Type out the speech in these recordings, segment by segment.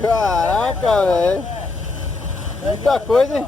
Caraca, velho. Muita coisa, hein?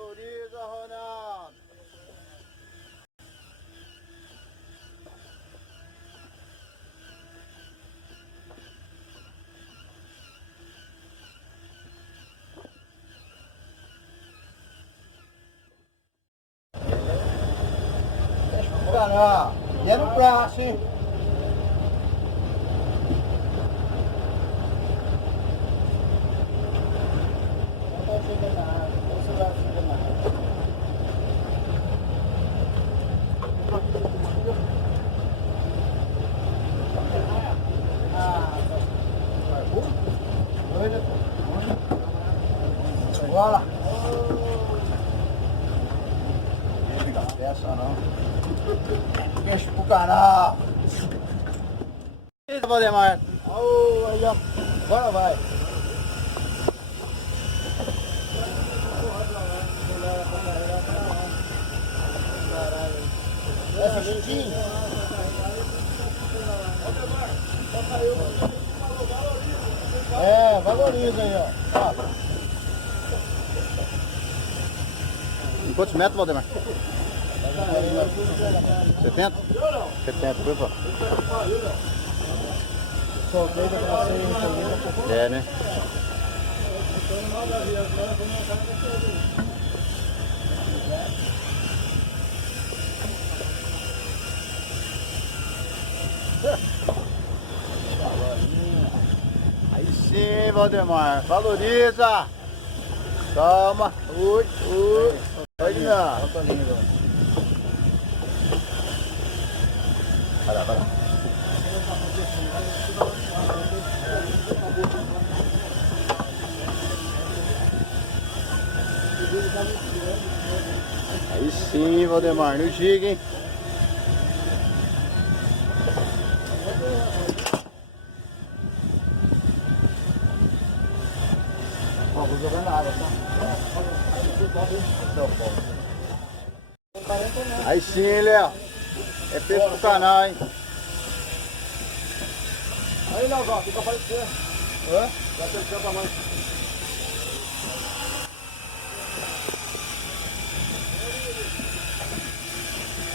Valoriza, Ronaldo. Deixa pro canal. E é no braço, hein? Bora! Não peça não. Deixa pro canal. Isso, Valdemar. Oh, aí, ó. Bora, vai. Essa juntinho. É, valoriza aí, ó. Em quantos metros, Valdemar? 70? 70, foi, pô. É, né? Aí sim, Valdemar. Valoriza. Toma. Ui, ui. Pode não. Vai lá, vai lá. Aí sim, Valdemar, no jig, hein? Ó, vou jogar na água, tá? Aí sim, Léo. É peixe pro canal, hein? Aí, Léo, fica aparecendo. Hã? Vai pescar pra mais.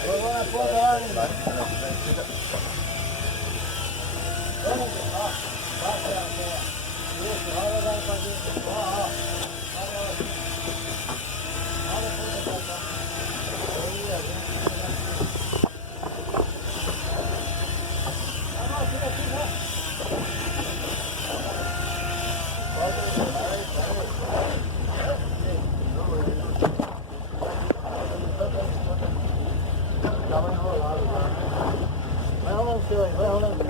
Vamos lá, pô, agora, hein? Vamos lá. Vai fazer. Ó. Vai rolando o seu aí, vai rolando o seu.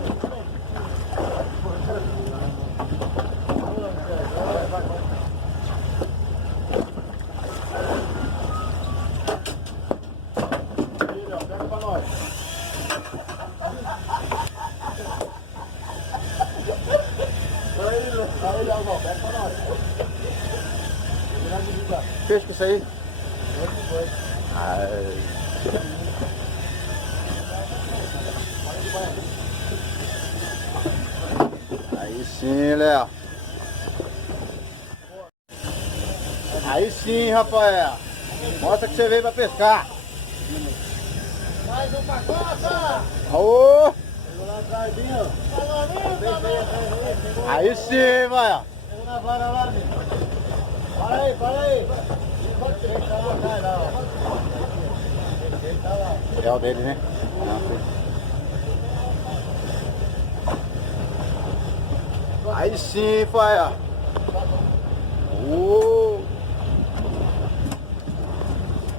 Pega pra nós. Aí, Léo, pega pra nós. Peixe que isso aí? Aí sim, Léo. Aí sim, Rafael. Mostra que você veio pra pescar. Mais um pacote. Aô! Aí sim, vai. Pegou na vara lá, amigo. Para aí, para aí. É o dele, né? Aí sim, Faia.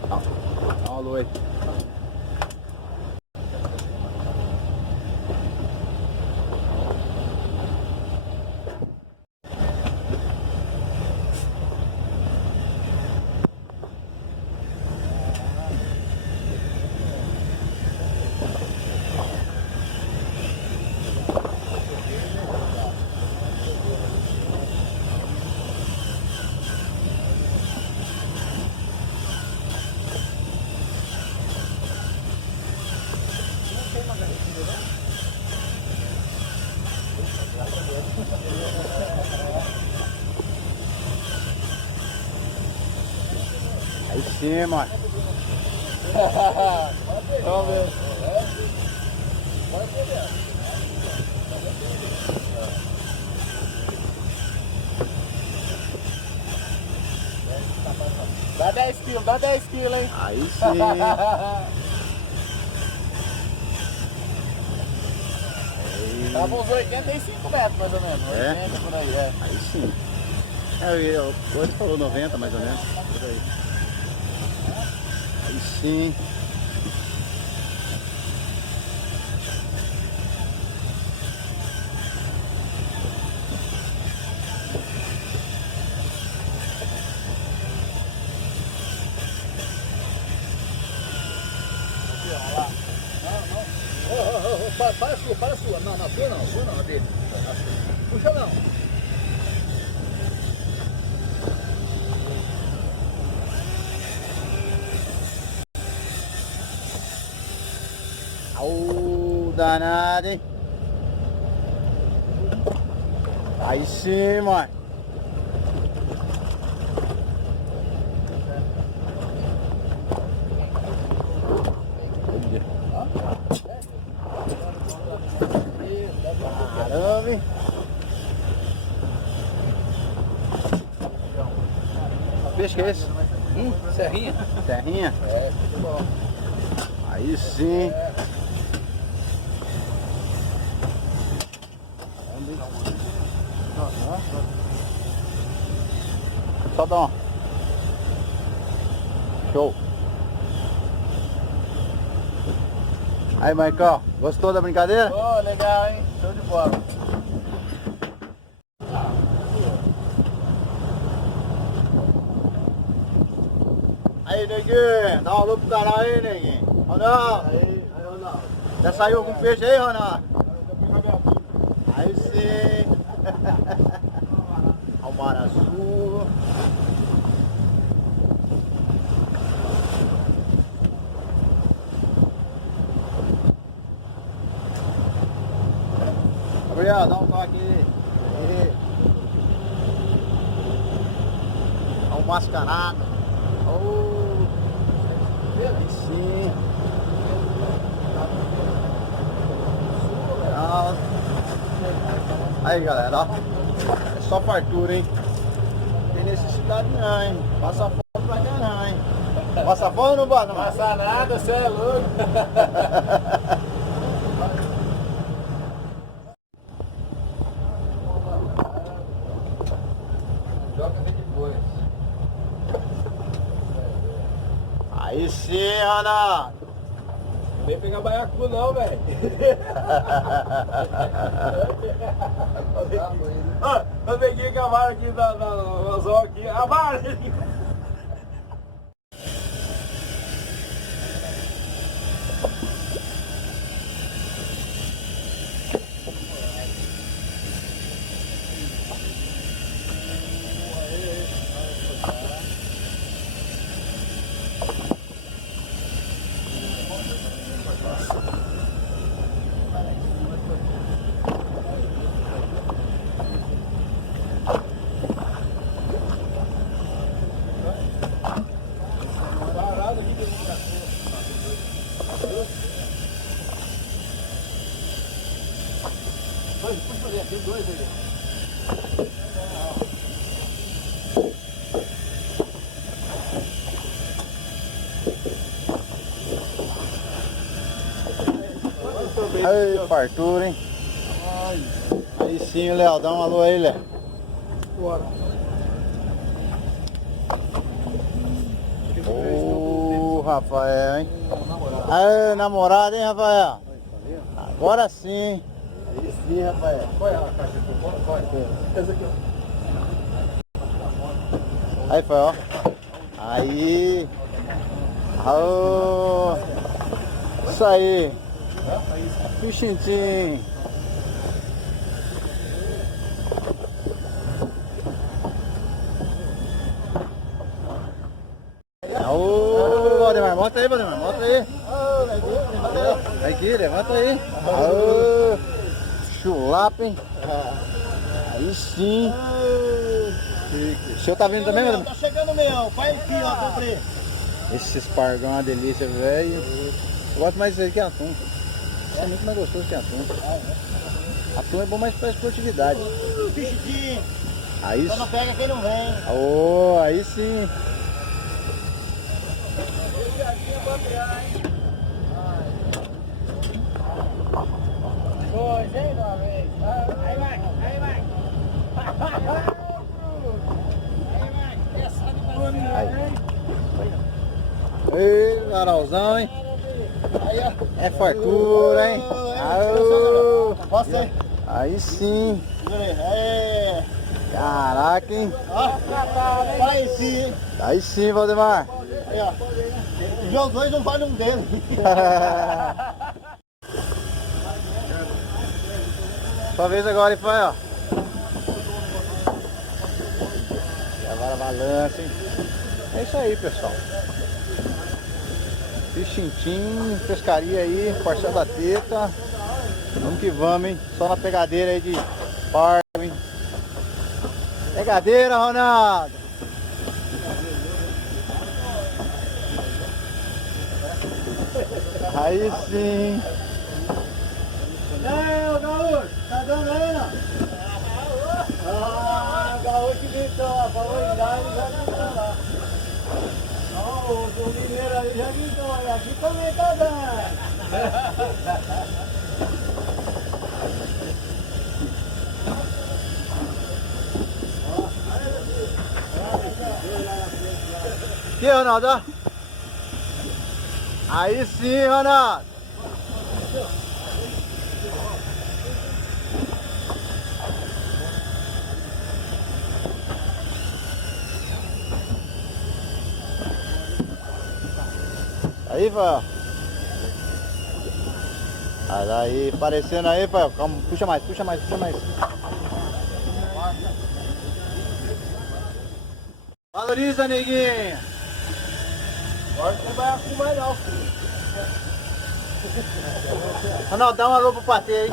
Dá uma lua aí. Aí sim, mano. Vamos ver. Dá 10 quilos, hein? Aí sim. Tava uns 85 metros mais ou menos. É? 80 por aí, é. Aí sim. Hoje falou 90 mais ou menos. Por aí. Aí sim. Para a sua. Não, sua não, dele. Puxa não. Au, danado, hein? Aí sim, mano. Caramba, hein? Que peixe que é esse? Serrinha? Terrinha? É, muito bom. Aí sim. Só dá um. Show. Aí, Maicon, gostou da brincadeira? Oh, legal, hein? Show de bola. Aí, neguinho, dá um alô pro canal aí, neguinho. Ronaldo. Aí, Ronaldo. Já saiu algum peixe aí, Ronaldo? Aí sim. Ao mar azul. Gabriel, dá um toque aí. Olha o mascarado. Oh. Aí sim. Aí, galera, ó. É só fartura, hein? Não tem necessidade não, hein? Passa fome pra cá não, hein? Passa fome ou não passa? Não passa nada, você é louco. Joga depois. Aí sim, Ronaldo. Não vem pegar baiacu não, velho. Eu peguei com a vara aqui na anzol aqui. A vara! Tem dois aí. Aí, fartura, hein? Aí sim, Léo, dá um alô aí, Léo. Bora. Ô, Rafael, hein? Aí, namorado, hein, Rafael? Agora sim. Aí sim, Rafael. Qual é a caixa aqui? Qual é? Essa aqui, ó. Aí, foi, ó. Aí. Aô. Isso aí. Pichintim. Aô, Valdemar, mostra aí, Valdemar, mostra aí. Vai aqui, levanta aí. Aô, chulapa, hein? Aí sim. O senhor tá vindo também, Valdemar? Tá chegando meu, vai aqui, ó, comprei. Esses pargos é uma delícia, velho. Eu gosto mais desse que atum. É muito mais gostoso que atum. Atum é bom mais pra esportividade. Pichidinho. Aí, Só não pega quem não vem. oh, aí sim. Pois, ainda, vez. Aí vai, aí vai. Ei, varalzão, hein? Aí, ó. É fartura, hein? Aô. Você. Aí sim. É. Caraca, hein? Ó, vai sim, hein? Aí sim, Valdemar. Aí, ó. Os dois não vale um deles. Sua vez agora, hein, pai, ó. E agora balança, hein? É isso aí, pessoal. Pichintim, pescaria aí, parcel da teta. Vamos que vamos, hein? Só na pegadeira aí de pargo, hein? Pegadeira, Ronaldo! Aí sim! Ei, ô gaúcho, tá dando aí, não? Ah, gaúcho que gritou, a favoridade já gritou lá. Ó, o mineiro aí já gritou, aí aqui também tá dando. Aqui, Ronaldo, ó. Aí sim, Ronaldo! Aí, vai. Aí, aparecendo aí, pai. Calma, puxa mais, puxa mais, puxa mais. Valoriza, neguinho. Agora não vai assim mais não, filho. Ronaldo, dá uma alô pro patê aí.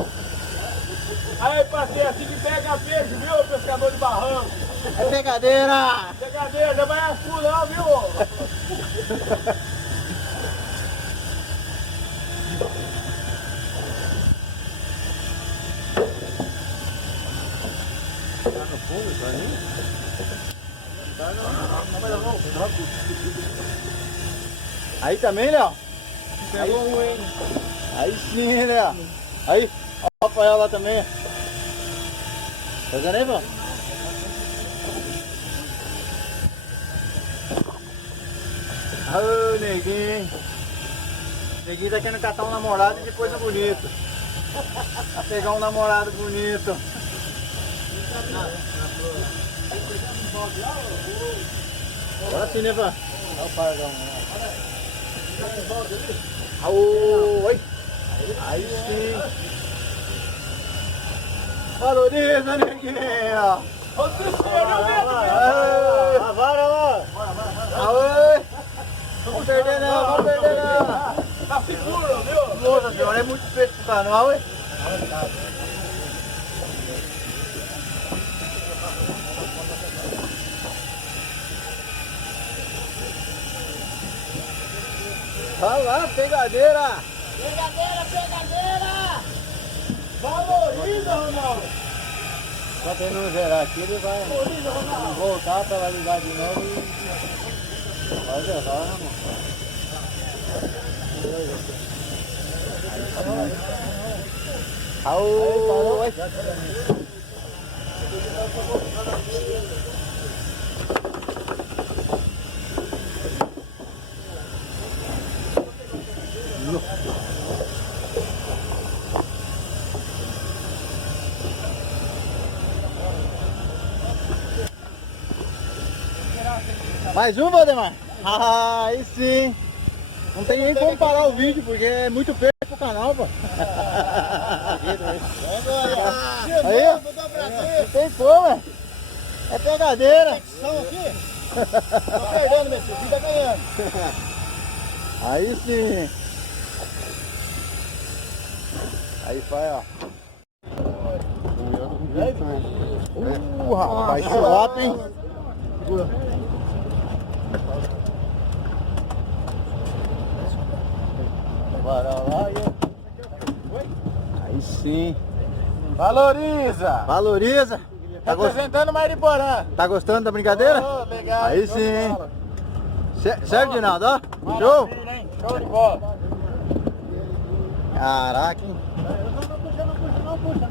Aí, parceiro, assim que pega peixe, viu, pescador de barranco? É pegadeira. Pegadeira, já vai assim não, viu? Tá no fundo, tá aí? Tá não. Aí também, Léo? Pegou um, hein? Aí sim, Léo. Aí, ó o Rafael lá também. Tá vendo aí, mano? Ô, neguinho. Neguinho tá querendo catar um namorado de coisa bonita. Pra pegar um namorado bonito. Agora sim, né, Van? Olha o pargão. Oi. Aí sim. Valoriza, neguinho. Vara lá. Aoi. Vamos perder não, vamos perder não. Tá seguro, viu? Nossa senhora, é muito peixe pro canal, hein? Vai lá, pegadeira! Pegadeira, pegadeira! Valoriza, Ronaldo! Só pra ele não gerar aqui, ele vai Valoriza, Ronaldo! voltar pra ela ligar de novo e vai levar, né, mano? Oi. Mais um, Valdemar? Ah, aí sim! Não tem nem como parar o vídeo, porque é muito peixe pro canal, pô. Aí, ó. Não tem como, é. É pegadeira. São aqui? Tá perdendo, meu filho, tá ganhando. Aí sim. Aí vai, ó. Rapaz, churrasco, hein? tubarão lá e eu... Aí sim. Valoriza! Valoriza. Tá, Representando Mariporã. tá gostando da brincadeira? Oh, legal. Aí Show sim, de hein? bola. Certo, Dinaldo, ó? Show? Maravilha, hein? Show de bola. Caraca, hein? Não puxa.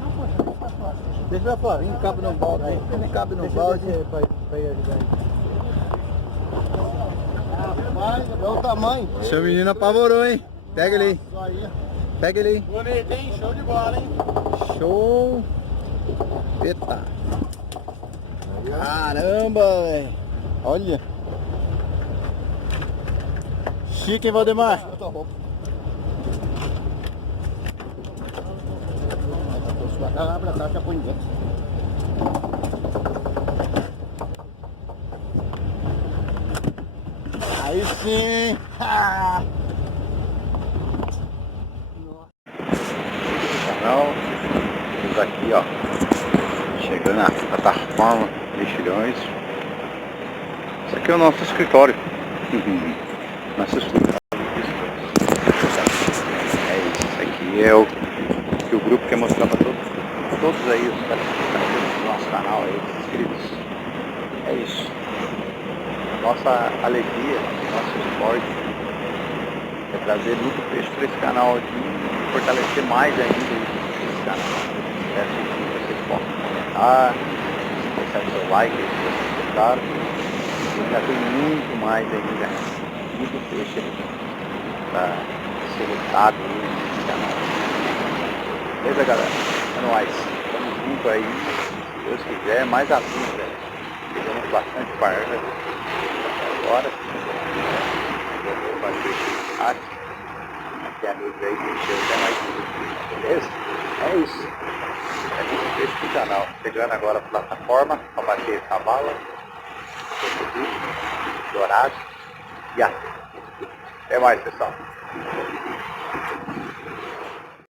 Deixa eu fora, vem, cabe no balde aí. Vem, cabe no balde. Pra ir ajudar aí. Rapaz, é o tamanho. Seu menino apavorou, hein? Pega ele aí. Isso aí. Pega ele aí. Bonito, hein? Show de bola, hein? Show. Eita. Caramba, velho. Olha. Chique, hein, Valdemar? Tá bom. Abre a caixa, põe dentro. Aí sim. Canal, estamos aqui, ó, chegando na plataforma Mexilhões. Isso aqui é o nosso escritório. Nosso escritório. É isso, isso aqui é o que o grupo quer mostrar para todos aí os caras do nosso canal aí, inscritos. É isso. Nossa alegria, nosso esporte é trazer muito peixe para esse canal aqui e fortalecer mais ainda esse canal. Peço que vocês possam comentar, deixar seu like se vocês gostaram. Já tem muito mais ainda, muito peixe para ser lutado nesse canal. Beleza, galera? É nóis. Tamo junto aí, se Deus quiser, mais atum, velho. Pegamos bastante parga agora. Eu vou fazer aqui a noite aí, encheu até mais tudo. Beleza? É isso. É muito peixe pro canal. Chegando agora a plataforma para bater Cavala, dourados e Atum. Até mais, pessoal.